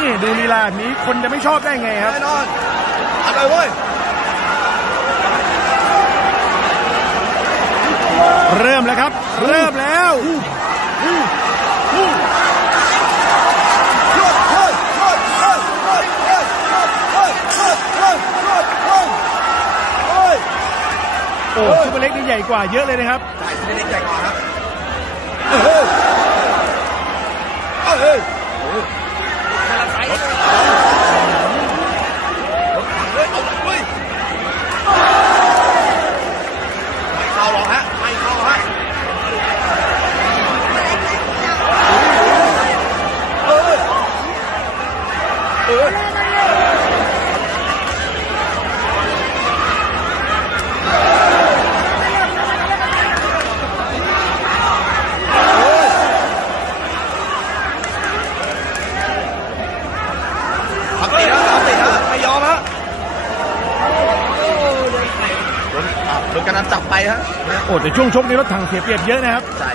นี่เดลีลานี้คนจะไม่ชอบได้ไงครับแน่นอนอัดไปเว้ยเริ่มแล้วครับ เริ่มแล้วโอ้ซูเปอร์เล็กนี่ใหญ่กว่าเยอะเลยนะครับใช่ซูเปอร์เล็กใหญ่กว่าครับ ทำติดแล้วทำติดไม่ยอมฮะโดนโดนกระนจับไปฮะ โอ้แต่ช่วงชกนี้รถถังเสียเปรียบเยอะนะครับ ใช่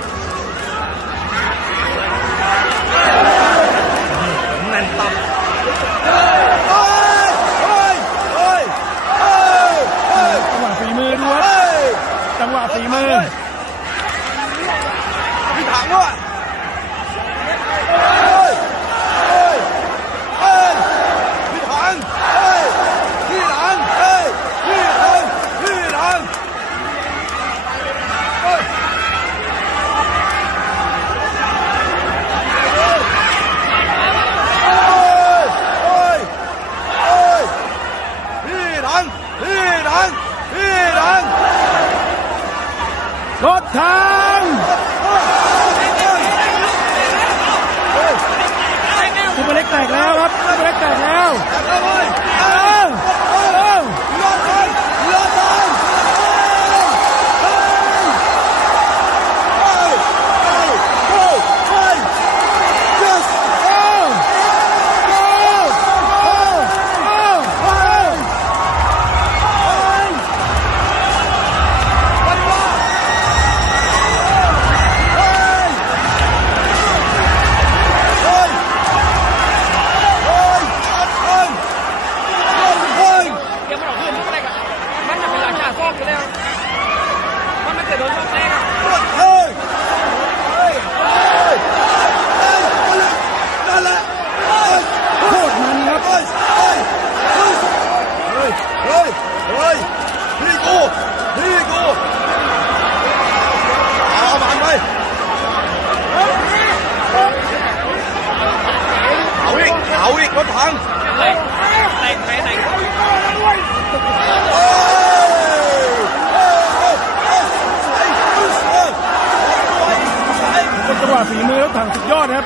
วะฝีมือแล้วถังสุดยอดครับ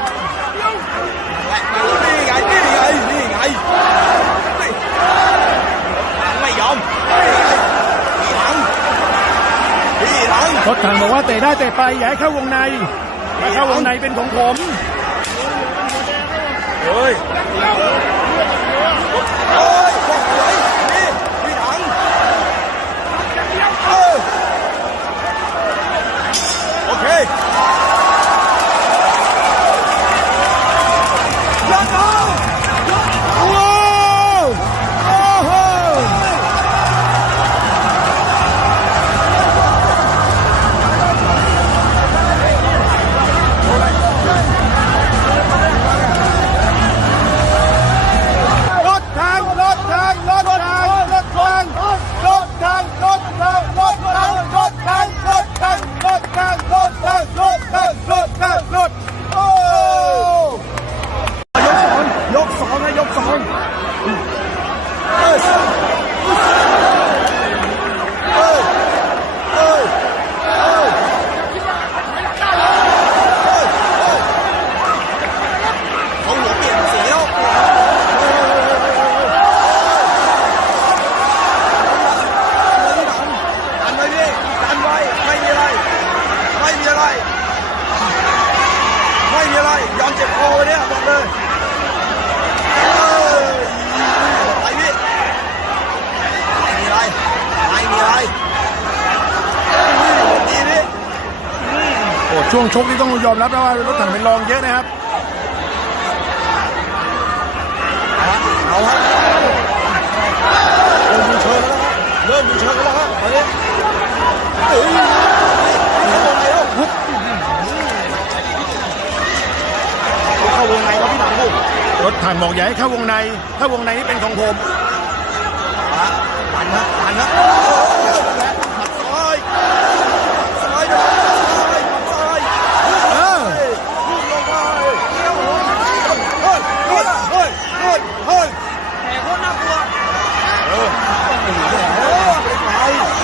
นี่ไงนี่ไงนี่ไงไม่ยอมนี่ถังนี่ถังรถถังบอกว่าเตะได้เตะไปอย่าให้เข้าวงในถ้าเข้าวงในเป็นของผมเฮ้ย โอ้ช่วงชกนี่ต้องยอมรับนะว่ารถถังเป็นรองเยอะนะครับเอาฮะเริ่มดูเชิงแล้วครับเริ่มดูเชิงแล้วครับตอนนี้เข้าวงในเขาครับพี่หนังลูรถถังบอกอย่าให้เข้าวงใน ถ้าวงในนี่เป็นของผม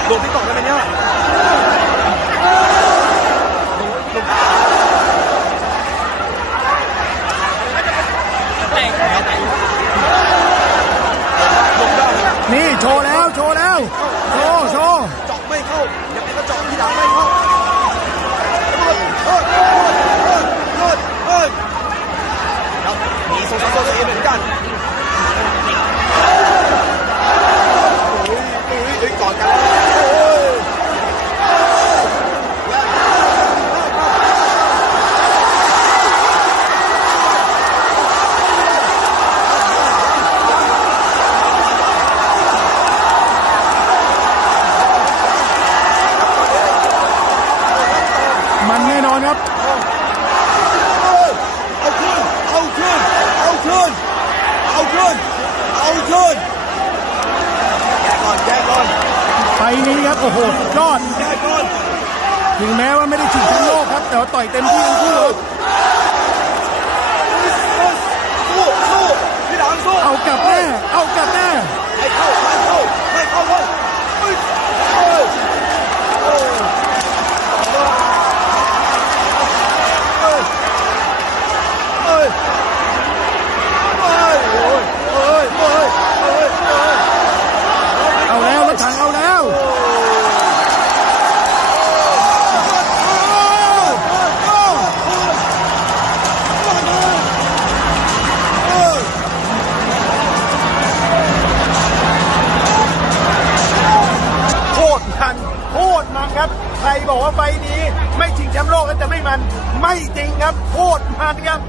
ลงที่ต่อได้ไหมเนี่ยแต่งแต่งลงได้นี่โชว์แล้ว โชว์แล้ว โชว์ โชว์เจาะไม่เข้ายังไงก็เจาะที่หลังไม่เข้าเฮ้ยเฮ้ยเฮ้ยเฮ้ยเฮ้ยเฮ้ยครับมีโซซัสโซเซเหมือนกันเฮ้ยเฮ้ยเฮ้ยกอดกันเฮ้ย มันแน่นอนครับ เอาขึ้น เอาขึ้น เอาขึ้น เอาขึ้น เอาขึ้นแกก่อนแกก่อนไปนี้ครับ โอ้โหสุดยอดแกก่อน ถึงแม้ว่าไม่ได้ชิงแชมป์โลกครับ แต่ว่าต่อยเต็มที่ทั้งคู่ครับ ครับโคตรมันครับ